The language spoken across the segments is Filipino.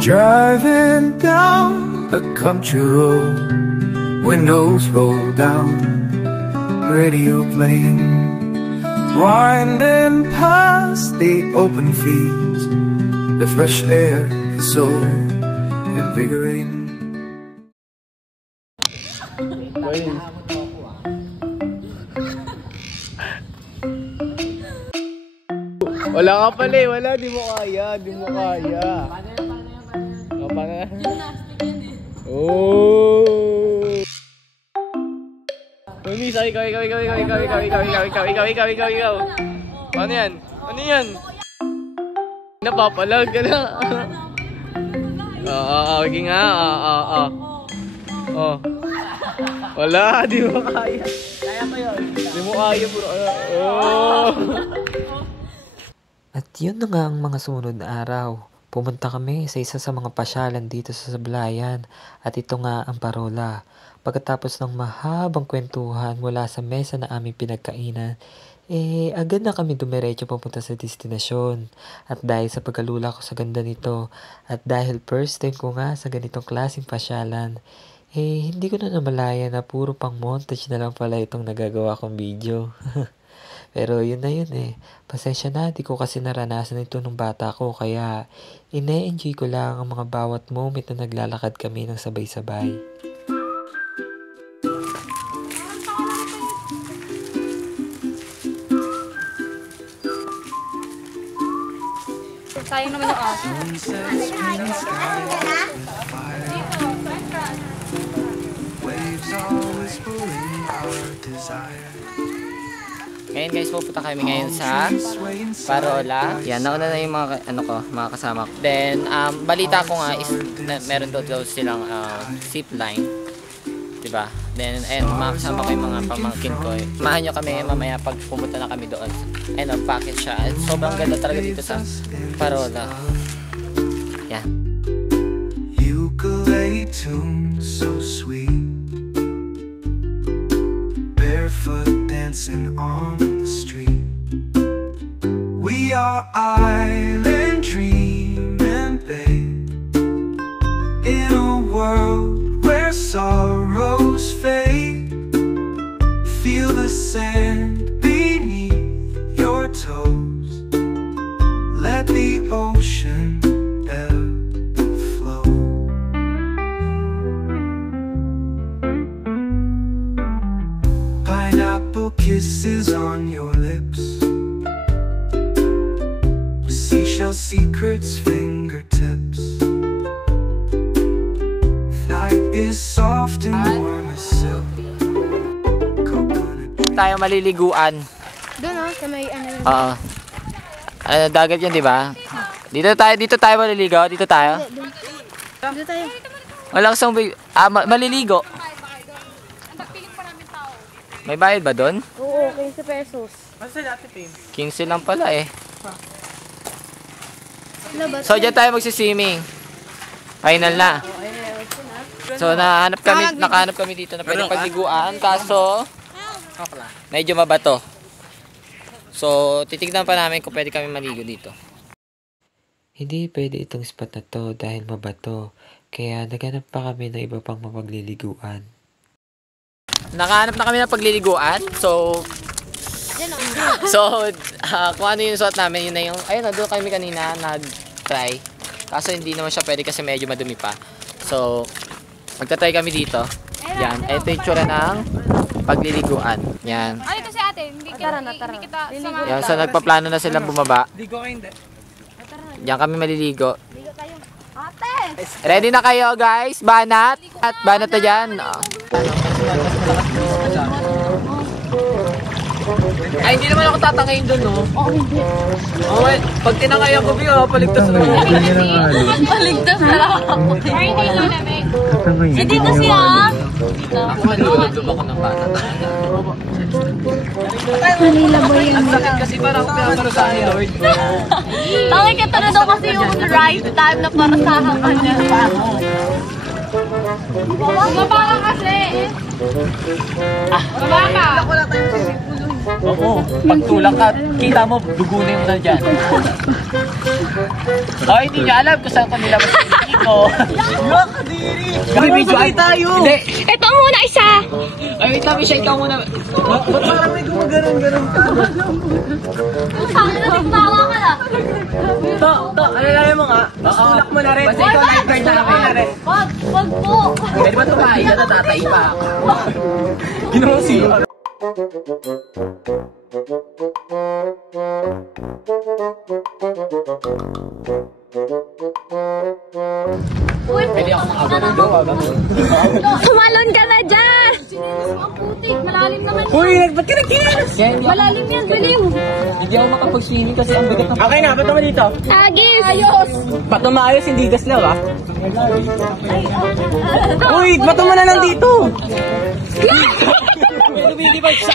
Driving down a country road, windows roll down, radio playing, winding past the open fields. The fresh air is so invigorating. Wala ka pala eh, wala, di mo kaya, di mo kaya. Paano yan? Oh! Unis, ikaw. Paano yan? Ano yan? Napapalag ka na. Okay nga, wala, di mo kaya. Kaya mo yun. Di mo kaya, bro. At yun na nga ang mga sumunod na araw. Pumunta kami sa isa sa mga pasyalan dito sa Sablayan at ito nga ang parola. Pagkatapos ng mahabang kwentuhan mula sa mesa na aming pinagkainan, agad na kami dumiretso papunta sa destinasyon. At dahil sa pagkalula ko sa ganda nito at dahil first time ko nga sa ganitong klaseng pasyalan, hindi ko na namalaya na puro pang montage na lang pala itong nagagawa kong video. Pero yun na yun Pasensya na, di ko kasi naranasan ito nung bata ko. Kaya ine-enjoy ko lang ang mga bawat moment na naglalakad kami ng sabay-sabay. Sayang naman yung aso. Ngayon guys, pupunta kami ngayon sa parola. Yan, nauna na yung mga kasama ko. Then, balita ko nga is meron daw silang zip line. Diba? Then, makakasama ko yung mga pamangkin ko. Samahan nyo kami mamaya pag pumunta na kami doon. Packet siya. Sobrang ganda talaga dito sa parola. Yan. Ukulele tune so sweet, barefoot dancing on the street. We are island dreaming, babe, in a world where sorrows fade. Feel the sand beneath your toes. Let the ocean ebb and flow. Pineapple kisses on your lips, seashell secrets fingertips. Night is soft and warm as silk. Tayo maliliguan. Doon sa may Oo. Dagat yan, di ba? Dito tayo maliligo. Dito tayo. Dito tayo. Wala kasang maliligo. May bayad ba doon? Oo, 15 pesos. 15 lang pala So, dyan tayo magsiswimming. Final na. So, nakahanap kami dito na pwede pagliguan. Kaso, medyo mabato. So, titignan pa namin kung pwede kami maligo dito. Hindi pwede itong spot na to dahil mabato. Kaya naghanap pa kami ng iba pang mapagliliguan. Nakahanap na kami ng pagliliguan. So, kung ano yung suot namin, yun na yung, ayun, doon kami kanina nag-try. Kaso hindi naman siya pwede kasi medyo madumi pa. So, magta-try kami dito. Yan, ito yung tsura ng pagliliguan. Yan. Ano ito si ate? Hindi kita sama. Yan, so nagpaplano na silang bumaba. Diyan kami maliligo. Ate! Ready na kayo guys? Banat? At banat na dyan. Ay, hindi naman ako tatangayin doon, no? Oh, wait. Pag tinangay ako, Bio, paligtas na ako. Paligtas na ako. Ay, hindi na namin. Hindi to siya. Ako malilubog ako ng bata. Manila boy yan. Ang sakit kasi parang pinaparo sa akin, Lord. Tawag ka na daw kasi yung right time na para sa akin. Bumaba ka kasi. Bumaba ka. Wala tayong sisipulo. Oo, pag tulak ka, kita mo, dugo na yung na dyan. Oh, hindi nyo alam kung saan ko nila masilipin. Bibidyoan tayo. Hindi. Ito muna isa. Ay, wait lang, Misha, ikaw muna. Ba't parang may gumaganon-ganon ka? Nagtawa ka na. Alalayan mo nga. Tulak mo na rin. Basta ikaw lifeguard na kami na rin. Wag po. Pwede ba tumahay ka na tatay pa? Ginawa siya. Pwede ako makabagawa. Tumalon ka na dyan. Ang putik. Malalim naman. Uy, ba't ka nag-kiss? Malalim yan. Baliw. Hindi ako makapag-swimming kasi ang bigat ng... Okay na, ba't naman dito? Agis. Ayos. Ba't maayos, hindi gaslaw ah? Uy, ba't mo na lang dito? Lumilibay sa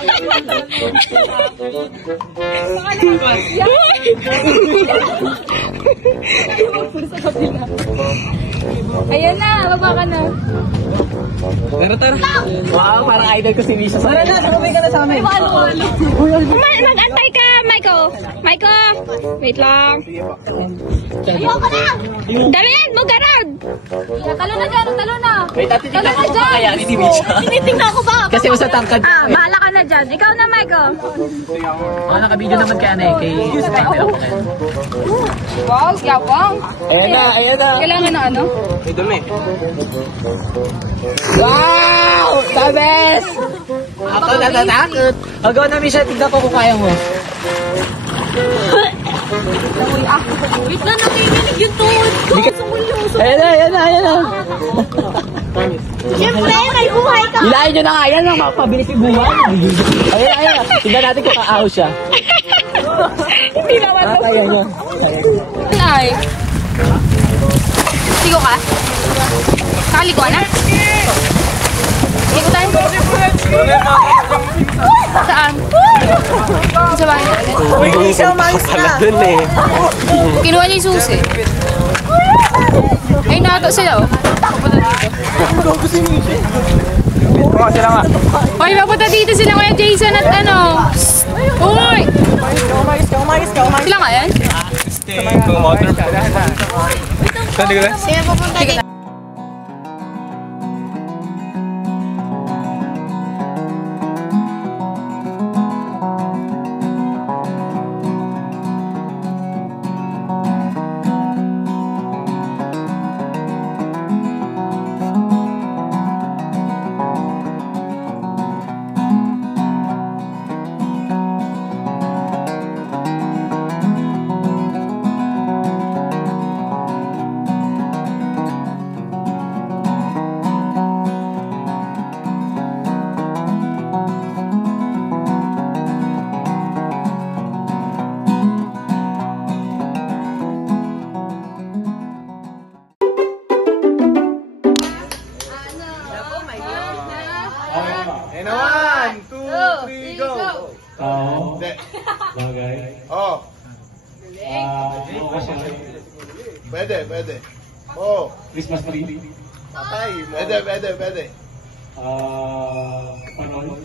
Ayan na. Baba ka na. Tara. Wow, parang idol ko si Misha. Tara na, sumabay ka na sa amin. Mag-antay ka, Michael. Wait lang. Ayoko na. Dalian mo, garod. Talo na dyan, talo na. Wait, atitignan ko pa kaya ni si Misha. Tinitingnan ko ba? Kasi usa tangkad ko eh. Bahala ka na dyan. Ikaw na, Michael. Nakabideo naman kaya na eh, kay subscriber ako kayo. Wow, yapang. Ayan na. Kailangan na ano? May dumi. Wow! The best! Ako natatakot. Agaw na, Misha, tignan ko kung kaya mo. Wait na, nakikinig yung tuhod ko. Sumulyo. Ayan na. Siyempre, may buhay ka. Ilahin nyo na nga, yan lang, mapabilis yung buwan. Ayan. Tignan natin kung kaaw siya. Hindi naman to. Ayan nyo. Ay. Sigo ka? Kakaligo ka na? Sigo tayo. Saan? Sa bahay na ulit. Uy, Misha, umayos na. Dun eh. Kinuha niya yung susi. Ay, nato sila oh. Papunta dito. Oo, sila nga. Hoy, papunta dito sila Kuya Jason at ano. Uy! Umayos ka. Sila nga yan? Stay cool, motor. Saan di ka lang? Sila papunta dito. And a 1, 2, 3, go! Tao, Hindi. bagay, Oh, okasyon, pwede. Oh, Christmas tree, patay. Pwede. panahon,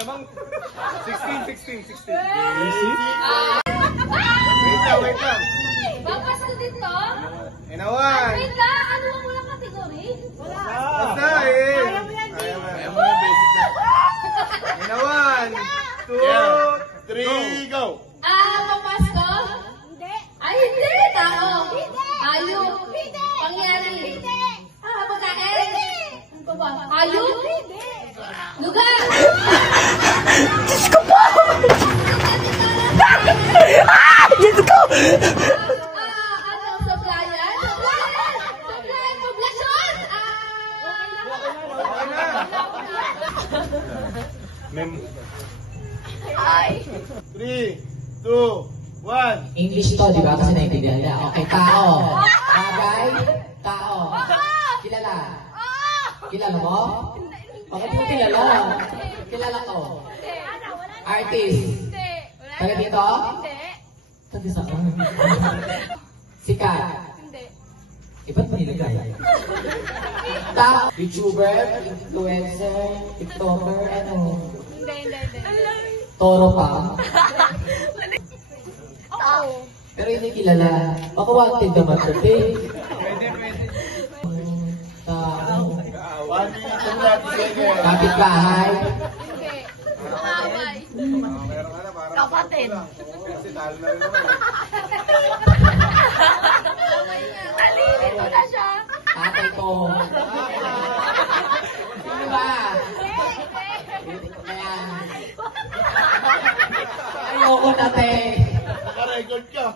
Namang 16. easy, Wait lang. Babasal dito? And a 1. Wait lang, ano lang walang kategory? Basta eh. Ayaw mo yung basic na. And a 1, 2, 3, go! Pamasko? Hindi. Ay, hindi. Tao. Hayop. Pangyari. Pagkain? Ano pa ba? Hayop? Lugar. Diyos ko po! Diyos ko! Ano? Supplier? Supplier. Poblasyon? Ay. 3, 2, 1. English to, di ba? Kasi naintindihan niya. Okay, tao. Bagay, tao. Kilala. Kilala mo? Bakit mo kilala? Kilala ko. Artist. Taga dito? Taga sa Sikat. Ba't mo nilagay? YouTuber, influencer, TikToker, ano? Hindi. Toro pa? Oo. Pero hindi kilala. Baka wanted naman sa page. Kapit bahay. Hindi. Kaaway. Meron ka na, parang... Kapatid. Kasi talo na rin naman. Nalilito na siya. Tatay ko. Sino ba? Kaya. Ayoko na, te. Naka-record ka.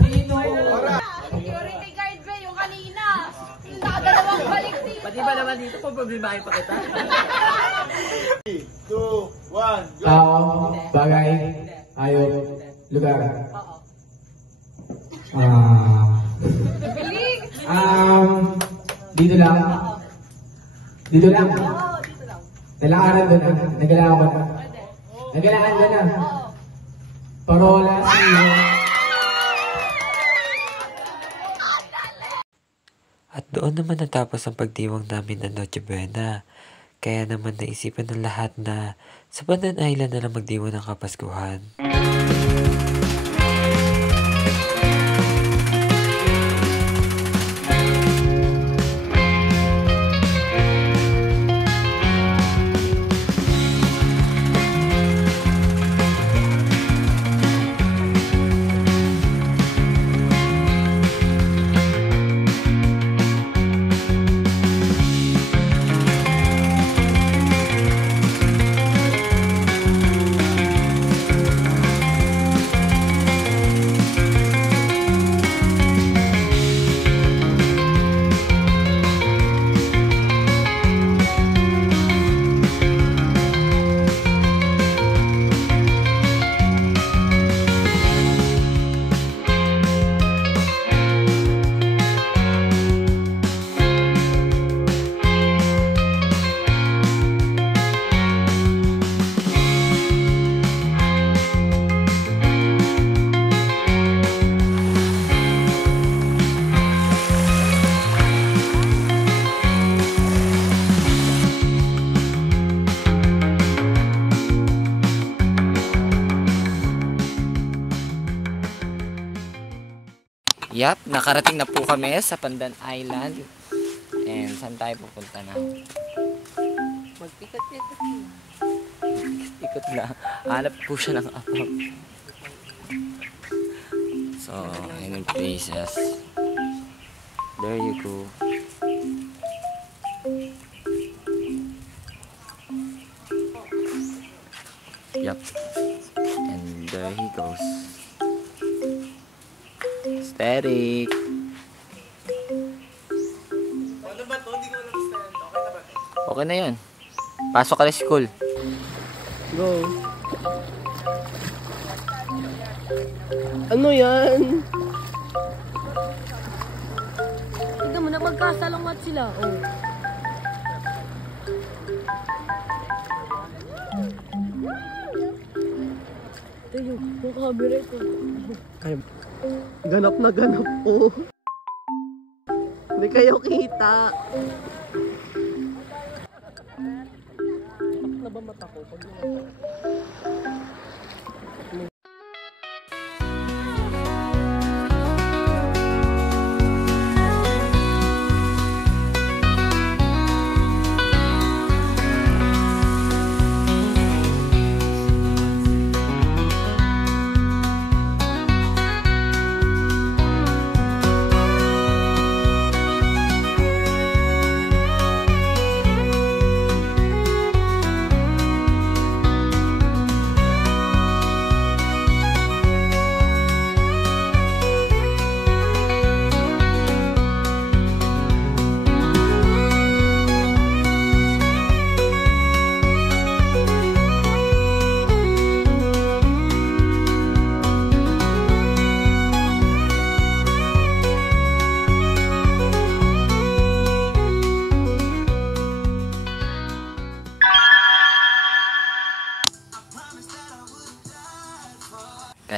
Sino? Security guard ba yung kanina? Yung nakadalawang balik dito. Pati ba naman dito kung problemahin pa kita? 3, 2, 1, go! Tao, bagay, hayop, lugar. Galing! Dito lang. Dito lang. Nalakaran ko na. Nagalaan ko na. Nagalaan ko na. Parola, siyo. At doon naman natapos ang pagdiwang namin ng Noche Buena. Kaya naman naisipan ng lahat na sa Pandan Island na lang magdiwang ng Kapaskuhan. Yap, nakarating na po kami sa Pandan Island. And saan tayo pupunta na? Magpikot-pikot. Ikot lang. Hanap po siya ng apap. So, ayun yung places. There you go. Yep. And there he goes. Aesthetic. Okay na yun. Pasok ka na school. Go. Ano yan? Tignan mo na magkasalungat sila. Oh. Ito yung camera ito. Ay, ganap na ganap po. Hindi kayo kita. Na ba mata ko?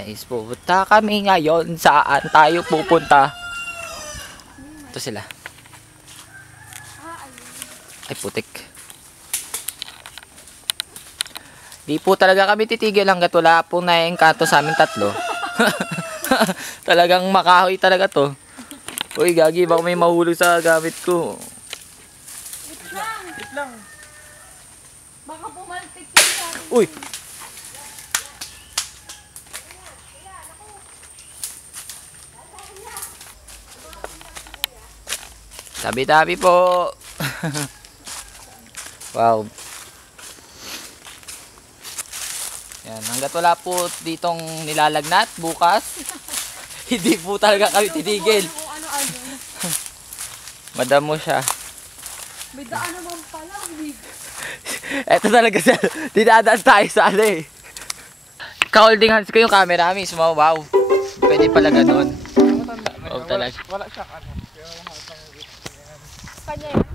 guys, pupunta kami ngayon. Saan tayo pupunta? Ito sila. Ay, putik. Di po talaga kami titigil hanggat wala po na-engkanto sa amin tatlo. Talagang makahoy talaga to. Uy, gagi, baka may mahulog sa gamit ko. Wait lang. Baka pumaltik yun sa atin. Uy! Tabi-tabi po. Wow. Yan, hanggat wala po ditong nilalagnat bukas, hindi po talaga kami titigil. Kung ano-ano. Madamo siya. May daan naman pala. Eto talaga siya. Dinadaan tayo sa ano eh. Ka-holding hands ko yung camera, miss mo. Wow. Pwede pala ganun. Oh, talaga. Wala siya ano. Pero lahat ng Kanya yan.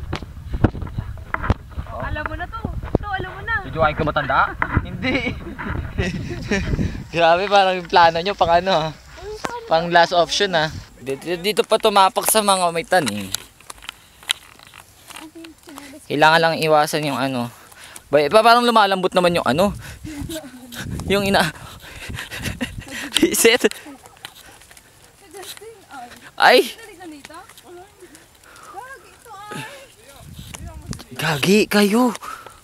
Alam mo na to. To, alam mo na. Videoin ka matanda? Hindi. Grabe, parang yung plano nyo pang ano ha. Pang last option ha. Dito pa tumapak sa mga may tanim. Kailangan lang iwasan yung ano. Parang lumalambot naman yung ano. Yung ina. Reset. Ay. Gagi kayo.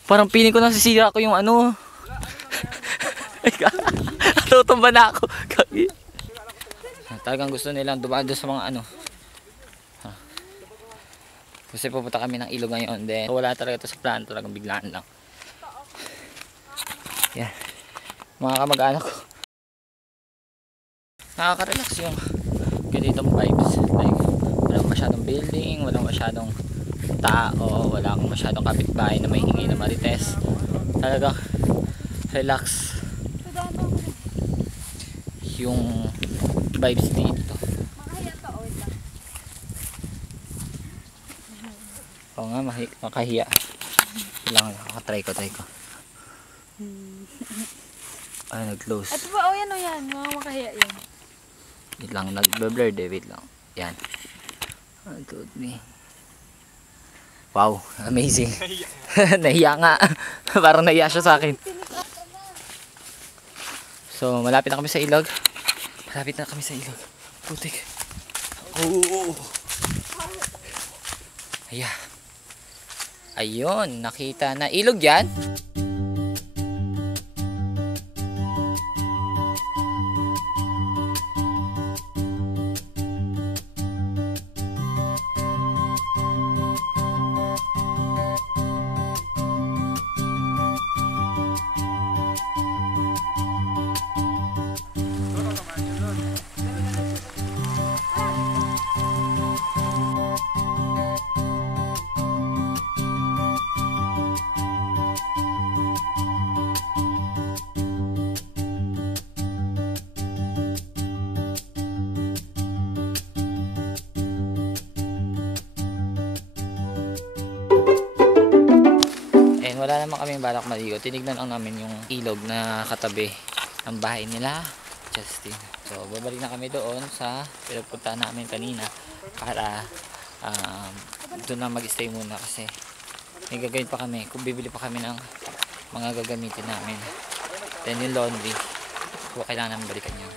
Parang piling ko nasisira ko yung ano. Natutumba na ako. Gagi. Talagang gusto nilang dumaan doon sa mga ano. Kasi pupunta kami ng ilog ngayon. Then wala talaga ito sa plan. Talagang biglaan lang. Yan. Mga kamag-anak ko. Nakaka-relax yung ganitong vibes. Like, walang masyadong building, walang masyadong tao, wala akong masyadong kapitbahay na may hingi na marites. Talagang relax yung vibes dito. Oo nga, makahiya. Kailangan nakatry ko. Ay, nag-close. Ito ba? O yan o yan. Mga makahiya yan. Wait lang, nag-blur de. Wait lang. Yan. Wow, amazing. Nahiya nga. Parang nahiya siya sa akin. So, malapit na kami sa ilog. Putik. Oh. Ayun, nakita na. Ilog yan. Wala naman kami balak maligo. Tinignan lang namin yung ilog na katabi ng bahay nila Justin. So babalik na kami doon sa pinagpuntahan namin kanina para doon na mag-stay muna kasi may gagawin pa kami. Kung bibili pa kami ng mga gagamitin namin. Then yung laundry, kailangan namin balikan yun.